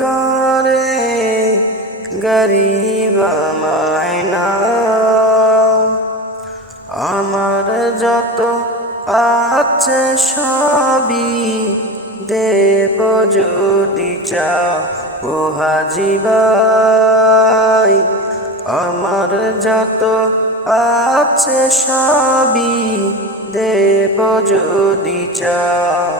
করে গরিব আমায় নাও। আমার যত আছে সবই দেব যদি চাও ও হাজী ভাই। আমার যত আছে সবই দেব যদি চাও।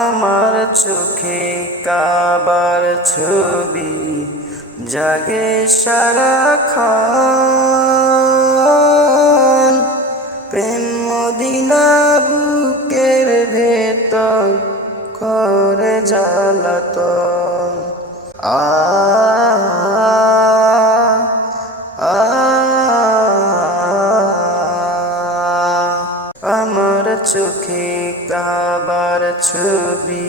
আমার চোখে কাবার ছবি জাগে সারাক্ষণ। প্রেম মদিনা বুকের ভেতর করে জ্বালাতন। আমার চোখে কাবার ছবি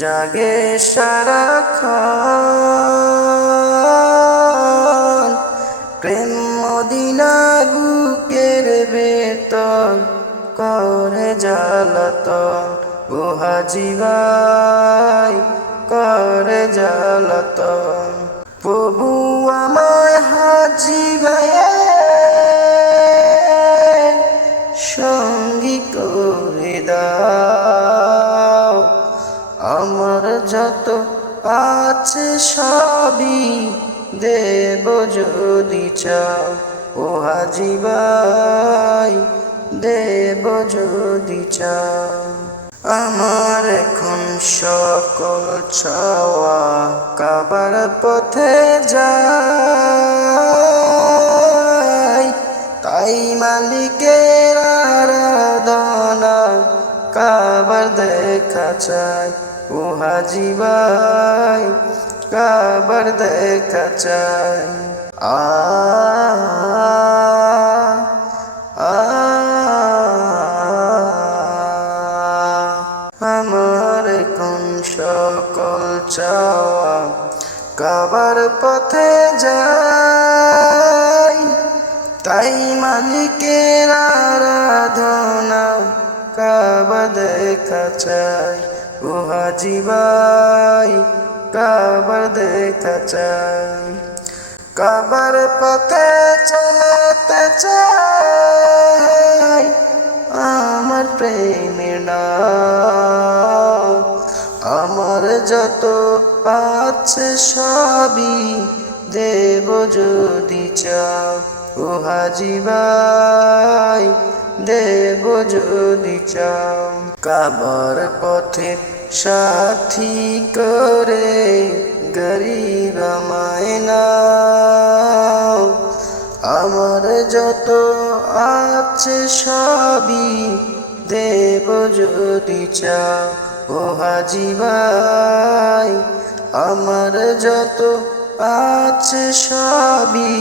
জাগে সারাক্ষণ। প্রেম মদিনা বুকের ভেতর করে জ্বালাতন। ও হাজী ভাই করে জ্বালাতন। প্রভু আমায় হাজী ভাইয়ের সঙ্গী করে দাও। আমার যত আছে সবই দেব যদি চাও ও হাজী ভাই দেব যদি চাও। আমার এখন সকল চাওয়া কাবার পথে যায়। তাই মালিকের আরাধনা কাবার দেখা চাই ও হাজী ভাই কাবার দেখা চাই। আমার এখন সকল চাওয়া কাবার পথে যাই। তাই মালিকের আরাধনা কাবার দেখা চাই ও হাজী ভাই কাবার দেখা চাই। কাবার পথে চলতে চাই আমার প্রেমের নাও। আমার যত আছে সবই দেব যদি চাও ও হাজী ভাই দেব যদি চাও। কাবার পথে সাথী করে গরিব আমায় নাও। আমার যত আছে সবই দেব যদি চাও ও হাজী ভাই। আমার যত আছে সবই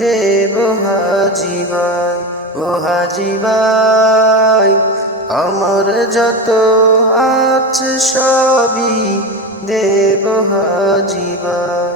দেব হাজী ভাই ও হাজী ভাই। আমার যত আছে সবই দেব হাজী ভাই।